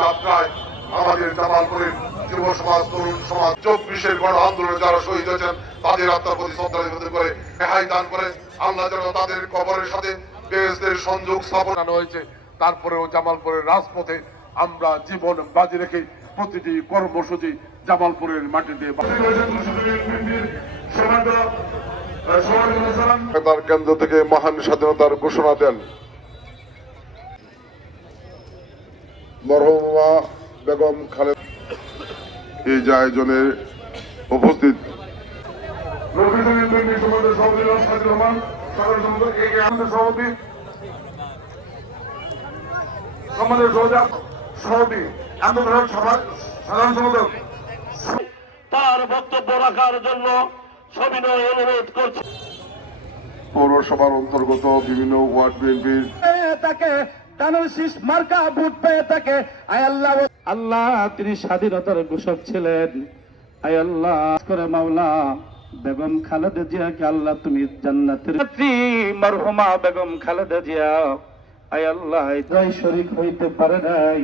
যাত্রায় আমাদের জামালপুরের যুব সমাজ, তরুণ সমাজ, 24-এর গণ আন্দোলনে যারা শহীদ হয়েছেন তাদের আত্মার প্রতি শ্রদ্ধা নিবেদন করে রেহাই দান করে আল্লাহ যেন তাদের কবরের সাথে বেহেশতের সংযোগ স্থাপন হয়েছে। তারপরেও জামালপুরের রাজপথে আমরা জীবন বাজি রেখে প্রতিটি কর্মসূচি জামালপুরের মাটিতে তার কেন্দ্র থেকে মহান স্বাধীনতার ঘোষণা দেন। মরহুমা বেগম খালেদা এই আয়োজনের উপস্থিত তার বক্তব্য রাখার জন্য সবিনয় অনুরোধ করছি। পৌরসভার অন্তর্গত বিভিন্ন ওয়ার্ড বিএনপির তাকে দানের শীষ মার্কা ভোট পেয়ে থাকে। আয় আল্লাহ, আল্লাহ তিনি স্বাধীনতার ঘোষক ছিলেন। আয় আল্লাহ করে মাওলা বেগম খালেদা জিয়াকে আল্লাহ তুমি জান্নাতের নেত্রী মরহুমা বেগম খালেদা জিয়া আয় আল্লাহ জয় শরীক হইতে পারে নাই।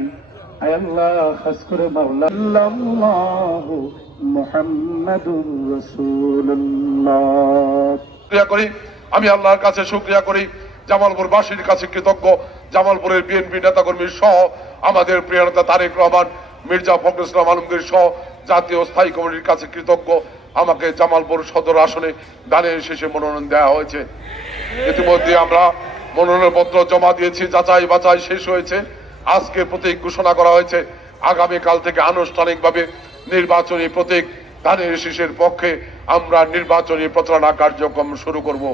আয় আল্লাহ খাস করে মাওলা আল্লাহু মুহাম্মাদুর রাসূলুল্লাহ করি। আমি আল্লাহর কাছে শুকরিয়া করি, জামালপুরবাসীর কাছে কৃতজ্ঞ, জামালপুরের বিএনপি নেতাকর্মী সহ আমাদের প্রিয় নেতা তারেক রহমান, মির্জা ফখরুল ইসলাম আলমগীর সহ জাতীয় স্থায়ী কমিটির কাছে কৃতজ্ঞ। আমাকে জামালপুর সদর আসনে দানের শেষে মনোনয়ন দেওয়া হয়েছে। ইতিমধ্যে আমরা মনোনয়নপত্র জমা দিয়েছি, যাচাই বাছাই শেষ হয়েছে। আজকে প্রতীক ঘোষণা করা হয়েছে। আগামীকাল থেকে আনুষ্ঠানিকভাবে নির্বাচনী প্রতীক দানের শেষের পক্ষে আমরা নির্বাচনী প্রচারণা কার্যক্রম শুরু করব।